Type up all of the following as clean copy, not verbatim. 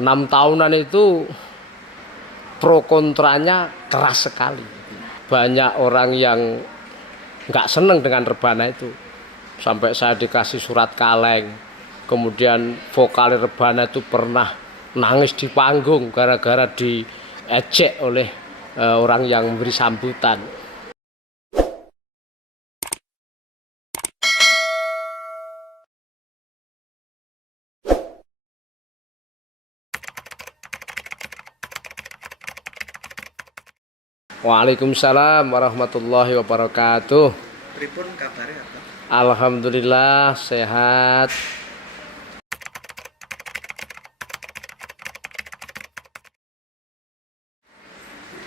6 tahunan itu pro kontranya keras sekali. Banyak orang yang nggak seneng dengan rebana itu. Sampai saya dikasih surat kaleng. Kemudian vokal rebana itu pernah nangis di panggung gara-gara diejek oleh orang yang memberi sambutan. Waalaikumsalam warahmatullahi wabarakatuh. Pripun kabare apa? Alhamdulillah sehat.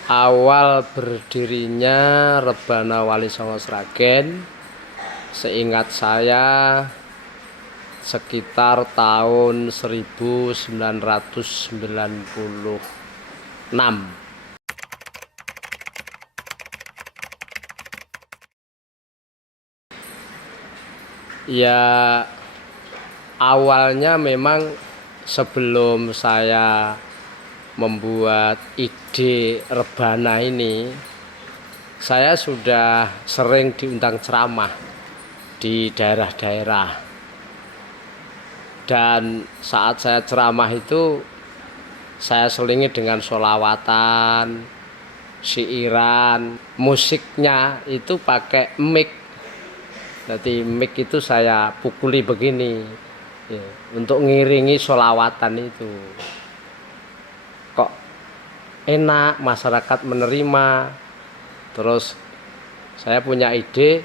Awal berdirinya Rebana Wali Songo Sragen, seingat saya sekitar tahun 1996. Ya, awalnya memang sebelum saya membuat ide rebana ini, saya sudah sering diundang ceramah di daerah-daerah. Dan saat saya ceramah itu, saya selingi dengan sholawatan, syiiran, musiknya itu pakai mic. Jadi mic itu saya pukuli begini ya, untuk ngiringi sholawatan itu. Kok enak, masyarakat menerima. Terus saya punya ide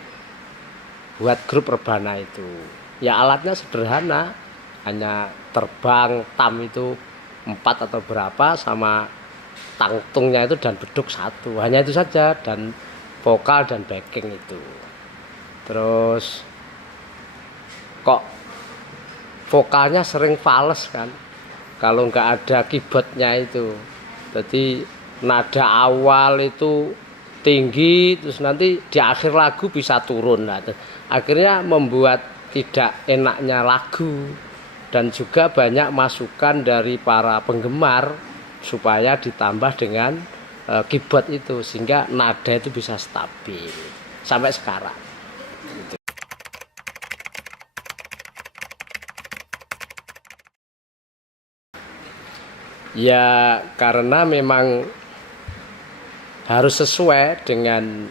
buat grup rebana itu. Ya alatnya sederhana, hanya terbang tam itu 4 atau berapa sama tangtungnya itu dan beduk 1. Hanya itu saja, dan vokal dan backing itu. Terus kok vokalnya sering fales kan, kalau nggak ada keyboardnya itu. Jadi nada awal itu tinggi, terus nanti di akhir lagu bisa turun. Nah, akhirnya membuat tidak enaknya lagu. Dan juga banyak masukan dari para penggemar supaya ditambah dengan keyboard itu, sehingga nada itu bisa stabil sampai sekarang. Ya karena memang harus sesuai dengan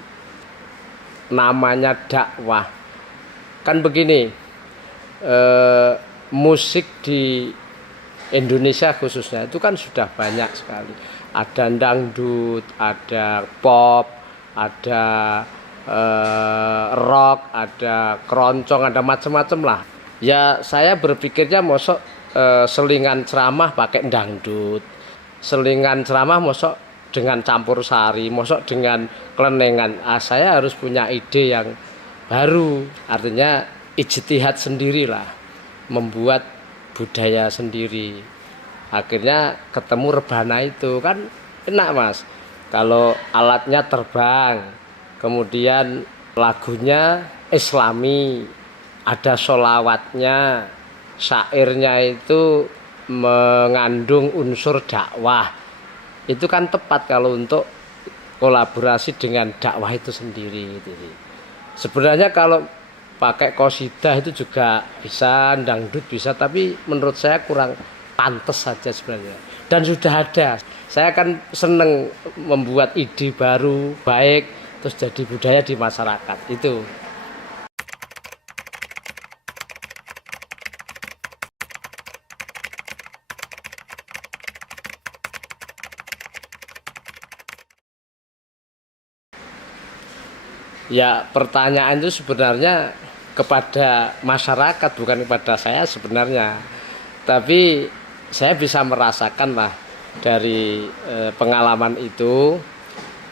namanya dakwah. Kan begini, musik di Indonesia khususnya itu kan sudah banyak sekali. Ada dangdut, ada pop, ada rock, ada keroncong, ada macam-macam lah. Ya saya berpikirnya mosok selingan ceramah pakai dangdut, selingan ceramah mosok dengan campur sari, mosok dengan kelenengan. Saya harus punya ide yang baru, artinya ijtihad sendirilah, membuat budaya sendiri. Akhirnya ketemu rebana itu kan enak mas, kalau alatnya terbang, kemudian lagunya islami, ada sholawatnya, syairnya itu mengandung unsur dakwah. Itu kan tepat kalau untuk kolaborasi dengan dakwah itu sendiri. Sebenarnya kalau pakai qosidah itu juga bisa, dangdut bisa, tapi menurut saya kurang pantas saja sebenarnya. Dan sudah ada. Saya kan seneng membuat ide baru, baik, terus jadi budaya di masyarakat itu. Ya pertanyaan itu sebenarnya kepada masyarakat, bukan kepada saya sebenarnya. Tapi saya bisa merasakan lah dari pengalaman itu.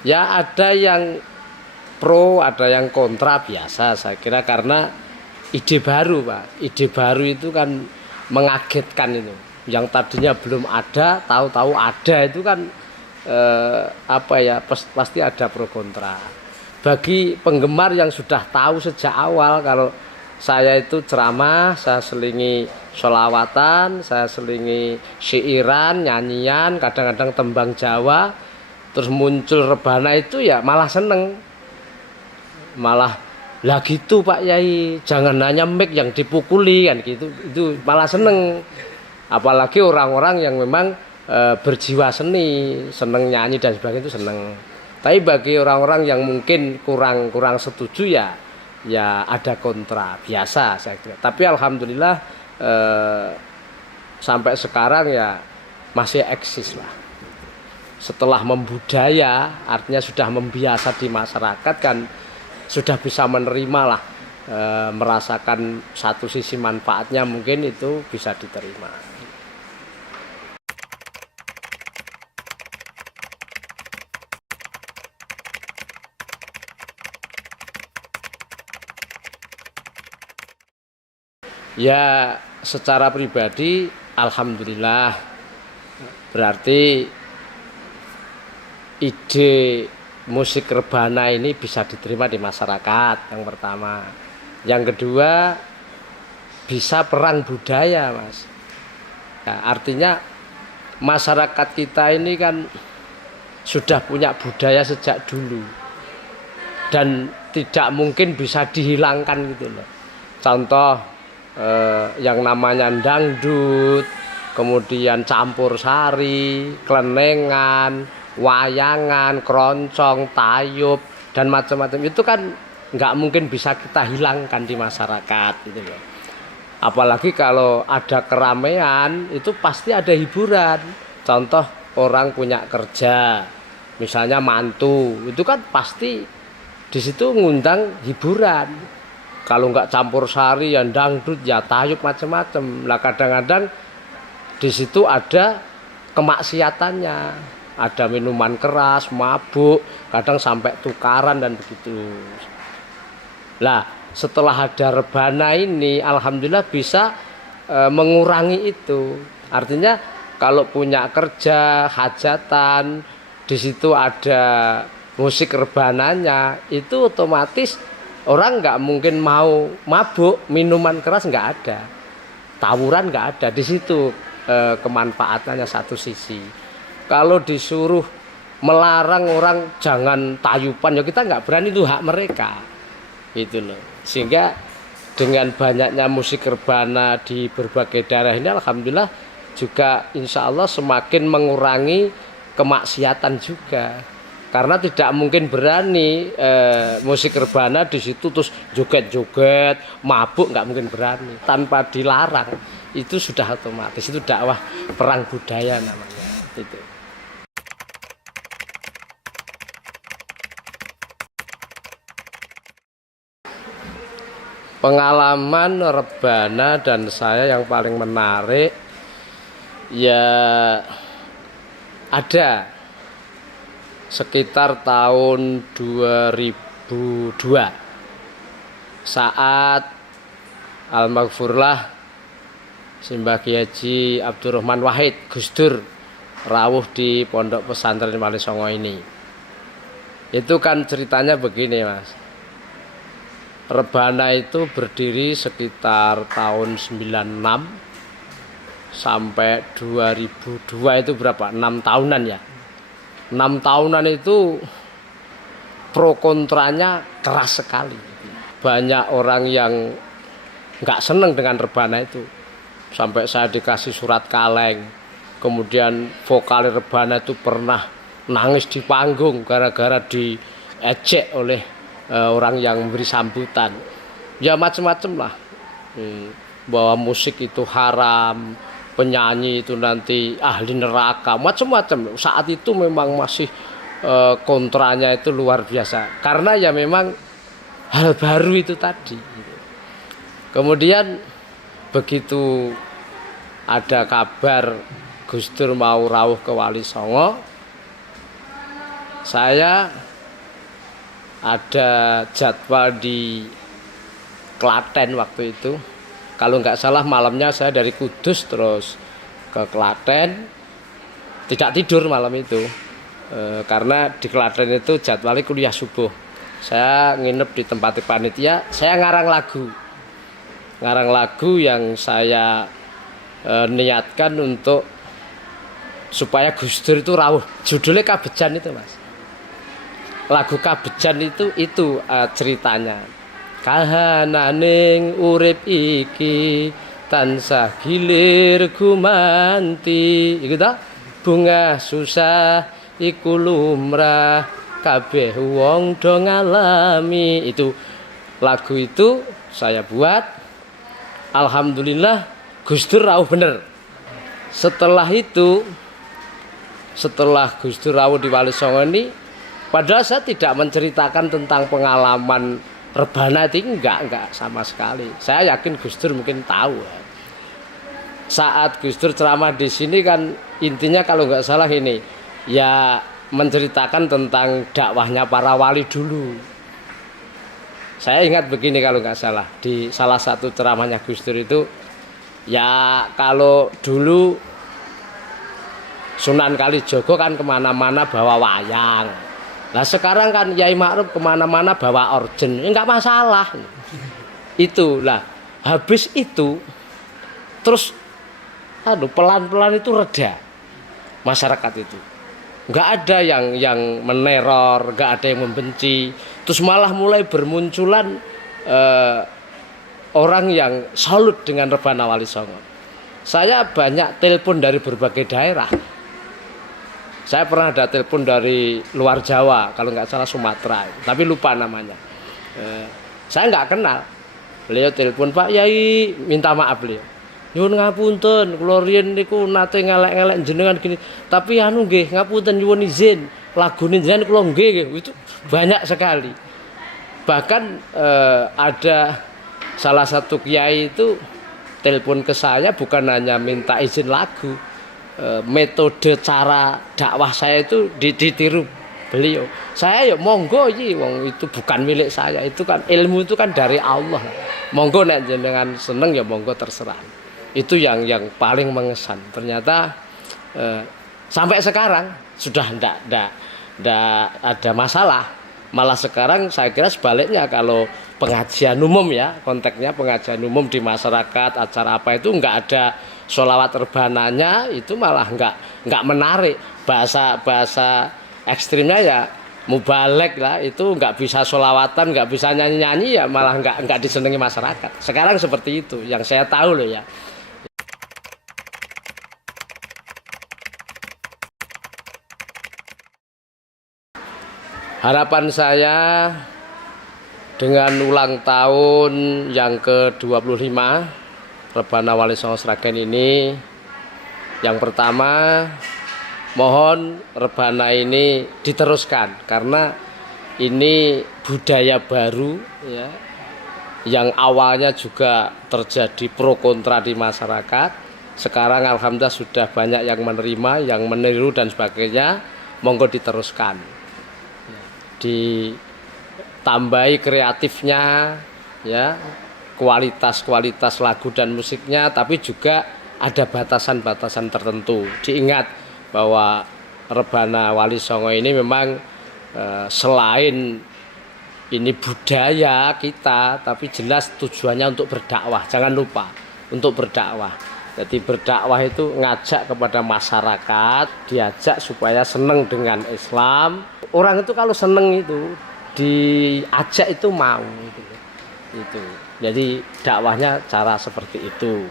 Ya ada yang pro, ada yang kontra, biasa saya kira, karena ide baru Pak. Ide baru itu kan mengagetkan itu. Yang tadinya belum ada, tahu-tahu ada, itu kan pasti ada pro kontra. Bagi penggemar yang sudah tahu sejak awal kalau saya itu ceramah, saya selingi sholawatan, saya selingi syairan, nyanyian, kadang-kadang tembang Jawa. Terus muncul rebana itu ya malah seneng. Malah lah gitu Pak Yai, jangan hanya mic yang dipukuli kan gitu. Itu malah seneng. Apalagi orang-orang yang memang berjiwa seni, seneng nyanyi dan sebagainya itu seneng. Tapi bagi orang-orang yang mungkin kurang setuju ya ada kontra biasa saya kira. Tapi alhamdulillah sampai sekarang ya masih eksis lah. Setelah membudaya, artinya sudah membiasa di masyarakat kan sudah bisa menerima lah, merasakan satu sisi manfaatnya mungkin itu bisa diterima. Ya secara pribadi alhamdulillah, berarti ide musik rebana ini bisa diterima di masyarakat yang pertama. Yang kedua bisa perang budaya Mas. Nah, artinya masyarakat kita ini kan sudah punya budaya sejak dulu dan tidak mungkin bisa dihilangkan gitu loh. Contoh yang namanya dangdut, kemudian campur sari, klenengan, wayangan, keroncong, tayub dan macam-macam itu kan nggak mungkin bisa kita hilangkan di masyarakat gitu loh. Apalagi kalau ada keramaian itu pasti ada hiburan. Contoh orang punya kerja, misalnya mantu, itu kan pasti di situ ngundang hiburan. Kalau nggak campur sari ya dangdut ya tayub macam-macam. Lah kadang-kadang di situ ada kemaksiatannya, ada minuman keras, mabuk, kadang sampai tukaran dan begitu. Lah setelah ada rebana ini alhamdulillah bisa mengurangi itu. Artinya kalau punya kerja hajatan di situ ada musik rebananya, itu otomatis orang nggak mungkin mau mabuk, minuman keras nggak ada, tawuran nggak ada. Di situ kemanfaatannya satu sisi. Kalau disuruh melarang orang jangan tayupan, ya kita nggak berani, itu hak mereka, gitu loh. Sehingga dengan banyaknya musik rebana di berbagai daerah ini, alhamdulillah juga insya Allah semakin mengurangi kemaksiatan juga. Karena tidak mungkin berani musik rebana di situ terus joget-joget, mabuk, nggak mungkin berani. Tanpa dilarang itu sudah otomatis, itu dakwah perang budaya namanya. Itu. Pengalaman rebana dan saya yang paling menarik ya ada sekitar tahun 2002 saat almarhumlah Simbah Kiai Haji Abdurrahman Wahid Gus Dur rawuh di Pondok Pesantren Wali Songo ini. Itu kan ceritanya begini Mas. Rebana itu berdiri sekitar tahun 96 sampai 2002, itu berapa? 6 tahunan ya. 6 tahunan itu pro kontranya keras sekali. Banyak orang yang nggak seneng dengan rebana itu. Sampai saya dikasih surat kaleng. Kemudian vokal rebana itu pernah nangis di panggung gara-gara diejek oleh orang yang memberi sambutan. Ya macam-macam lah. Bahwa musik itu haram, penyanyi itu nanti ahli neraka, macam-macam. Saat itu memang masih kontranya itu luar biasa. Karena ya memang hal baru itu tadi. Kemudian begitu ada kabar Gus Dur mau rawuh ke Wali Songo, saya ada jadwal di Klaten waktu itu. Kalau nggak salah malamnya saya dari Kudus terus ke Klaten, tidak tidur malam itu karena di Klaten itu jadwalnya kuliah subuh. Saya nginep di tempat panitia, saya ngarang lagu. ngarang lagu yang saya niatkan untuk supaya Gus Dur itu rawuh. Judulnya Kabejan itu, Mas. Lagu Kabejan itu ceritanya. Kahananing urip iki tansah gilir gumanti. Iku ta? Bunga susah iku lumrah kabeh wong do ngalami. Itu lagu itu saya buat, alhamdulillah Gus Dur rawuh bener. Setelah Gus Dur rawuh di Wali Songo ini, padahal saya tidak menceritakan tentang pengalaman rebana itu, enggak sama sekali. Saya yakin Gus Dur mungkin tahu. Saat Gus Dur ceramah di sini kan intinya kalau nggak salah ini, ya menceritakan tentang dakwahnya para wali dulu. Saya ingat begini kalau nggak salah, di salah satu ceramahnya Gus Dur itu, ya kalau dulu Sunan Kalijogo kan kemana-mana bawa wayang. Nah sekarang kan Yai Ma'ruf kemana-mana bawa orjen, enggak masalah. Itulah habis itu terus pelan-pelan itu reda masyarakat itu. Enggak ada yang meneror, enggak ada yang membenci. Terus malah mulai bermunculan orang yang salut dengan rebana Wali Songo. Saya banyak telepon dari berbagai daerah. Saya pernah ada telepon dari luar Jawa, kalau nggak salah Sumatera, tapi lupa namanya. Saya nggak kenal. Beliau telepon, Pak Yai, minta maaf beliau. Nyuwun ngapunten, kula riyen niku nate ngelek-ngelek jenengan gini. Tapi anu nggih, ngapunten nyuwun izin, lagune jenengan kula nggih. Itu banyak sekali. Bahkan ada salah satu kiai itu telepon ke saya bukan hanya minta izin lagu. Metode cara dakwah saya itu ditiru beliau. Saya ya monggo iki wong itu bukan milik saya, itu kan ilmu itu kan dari Allah. Monggo nek jenengan seneng ya monggo terserah. Itu yang paling mengesan. Ternyata sampai sekarang sudah ndak ada masalah. Malah sekarang saya kira sebaliknya, kalau pengajian umum ya, konteksnya pengajian umum di masyarakat, acara apa itu nggak ada sholawat rebananya, itu malah nggak menarik. Bahasa ekstrimnya ya mubalek lah, itu nggak bisa sholawatan, nggak bisa nyanyi ya malah nggak disenangi masyarakat. Sekarang seperti itu yang saya tahu loh ya. Harapan saya dengan ulang tahun yang ke-25 Rebana Wali Songo Sragen ini, yang pertama mohon rebana ini diteruskan, karena ini budaya baru ya, yang awalnya juga terjadi pro kontra di masyarakat. Sekarang alhamdulillah sudah banyak yang menerima, yang meniru dan sebagainya. Monggo diteruskan, ditambahi kreatifnya ya, kualitas lagu dan musiknya, tapi juga ada batasan-batasan tertentu. Diingat bahwa rebana Wali Songo ini memang selain ini budaya kita, tapi jelas tujuannya untuk berdakwah. Jangan lupa untuk berdakwah. Jadi berdakwah itu ngajak kepada masyarakat, diajak supaya senang dengan Islam. Orang itu kalau senang itu diajak itu mau gitu. Itu. Jadi dakwahnya cara seperti itu.